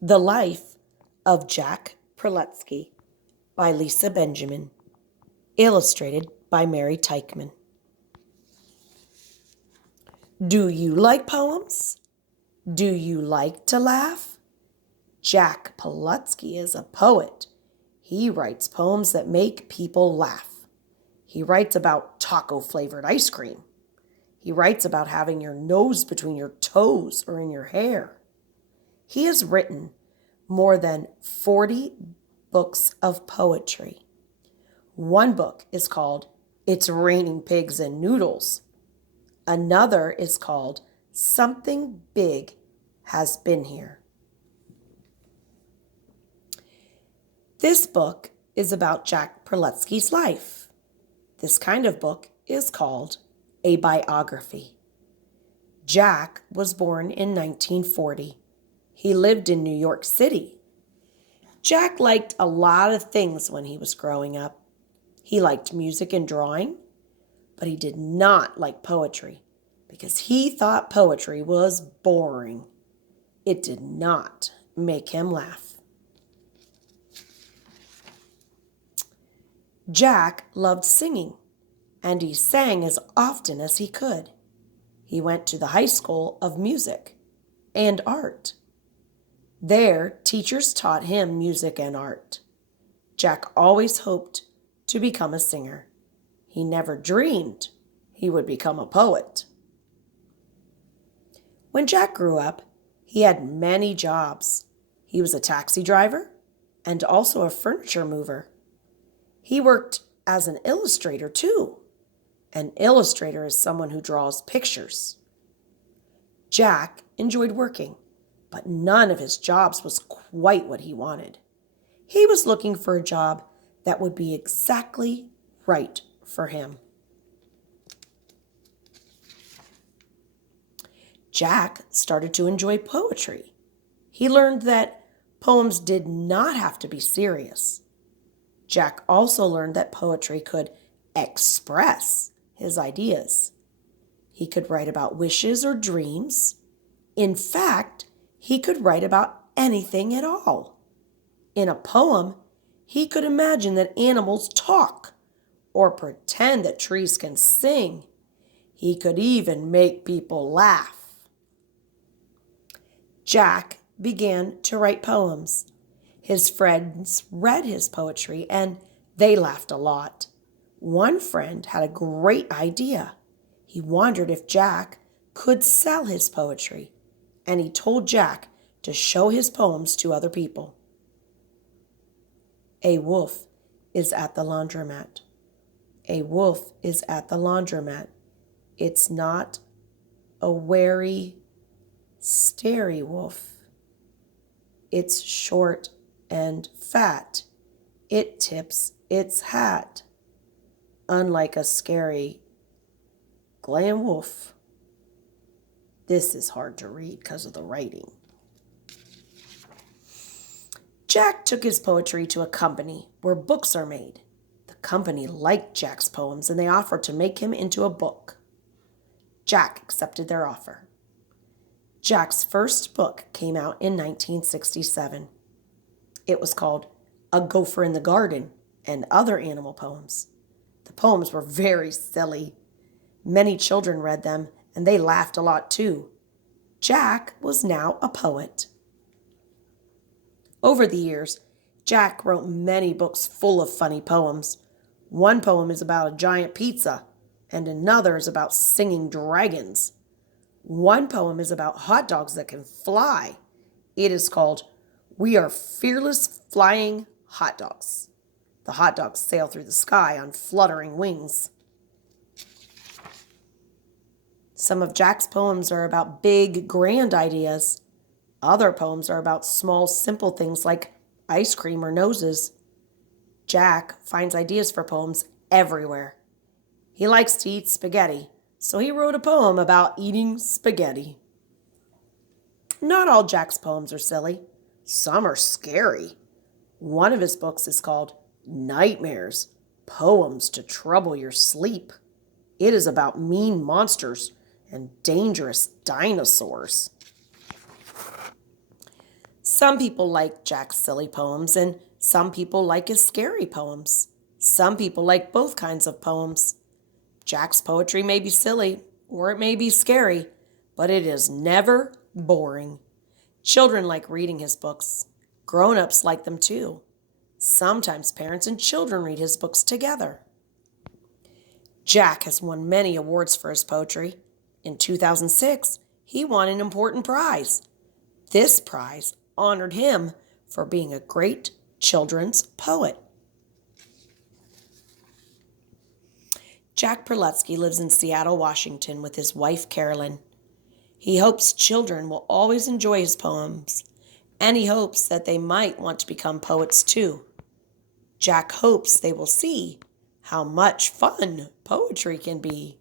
The Life of Jack Prelutsky by Lisa Benjamin, illustrated by Mary Teichman. Do you like poems? Do you like to laugh? Jack Prelutsky is a poet. He writes poems that make people laugh. He writes about taco-flavored ice cream. He writes about having your nose between your toes or in your hair. He has written more than 40 books of poetry. One book is called It's Raining Pigs and Noodles. Another is called Something Big Has Been Here. This book is about Jack Prelutsky's life. This kind of book is called a biography. Jack was born in 1940. He lived in New York City. Jack liked a lot of things when he was growing up. He liked music and drawing, but he did not like poetry because he thought poetry was boring. It did not make him laugh. Jack loved singing, and he sang as often as he could. He went to the High School of Music and Art. There, teachers taught him music and art. Jack always hoped to become a singer. He never dreamed he would become a poet. When Jack grew up, he had many jobs. He was a taxi driver and also a furniture mover. He worked as an illustrator too. An illustrator is someone who draws pictures. Jack enjoyed working, but none of his jobs was quite what he wanted. He was looking for a job that would be exactly right for him. Jack started to enjoy poetry. He learned that poems did not have to be serious. Jack also learned that poetry could express his ideas. He could write about wishes or dreams. In fact, he could write about anything at all. In a poem, he could imagine that animals talk or pretend that trees can sing. He could even make people laugh. Jack began to write poems. His friends read his poetry and they laughed a lot. One friend had a great idea. He wondered if Jack could sell his poetry, and he told Jack to show his poems to other people. A wolf is at the laundromat. A wolf is at the laundromat. It's not a wary, starey wolf. It's short and fat. It tips its hat. Unlike a scary glam wolf. This is hard to read because of the writing. Jack took his poetry to a company where books are made. The company liked Jack's poems and they offered to make him into a book. Jack accepted their offer. Jack's first book came out in 1967. It was called A Gopher in the Garden and Other Animal Poems. The poems were very silly. Many children read them and they laughed a lot too. Jack was now a poet. Over the years, Jack wrote many books full of funny poems. One poem is about a giant pizza, and another is about singing dragons. One poem is about hot dogs that can fly. It is called We Are Fearless Flying Hot Dogs. The hot dogs sail through the sky on fluttering wings. Some of Jack's poems are about big, grand ideas. Other poems are about small, simple things like ice cream or noses. Jack finds ideas for poems everywhere. He likes to eat spaghetti, so he wrote a poem about eating spaghetti. Not all Jack's poems are silly. Some are scary. One of his books is called Nightmares, Poems to Trouble Your Sleep. It is about mean monsters and dangerous dinosaurs. Some people like Jack's silly poems, and some people like his scary poems. Some people like both kinds of poems. Jack's poetry may be silly, or it may be scary, but it is never boring. Children like reading his books. Grown-ups like them too. Sometimes parents and children read his books together. Jack has won many awards for his poetry. In 2006, he won an important prize. This prize honored him for being a great children's poet. Jack Prelutsky lives in Seattle, Washington with his wife Carolyn. He hopes children will always enjoy his poems, and he hopes that they might want to become poets too. Jack hopes they will see how much fun poetry can be.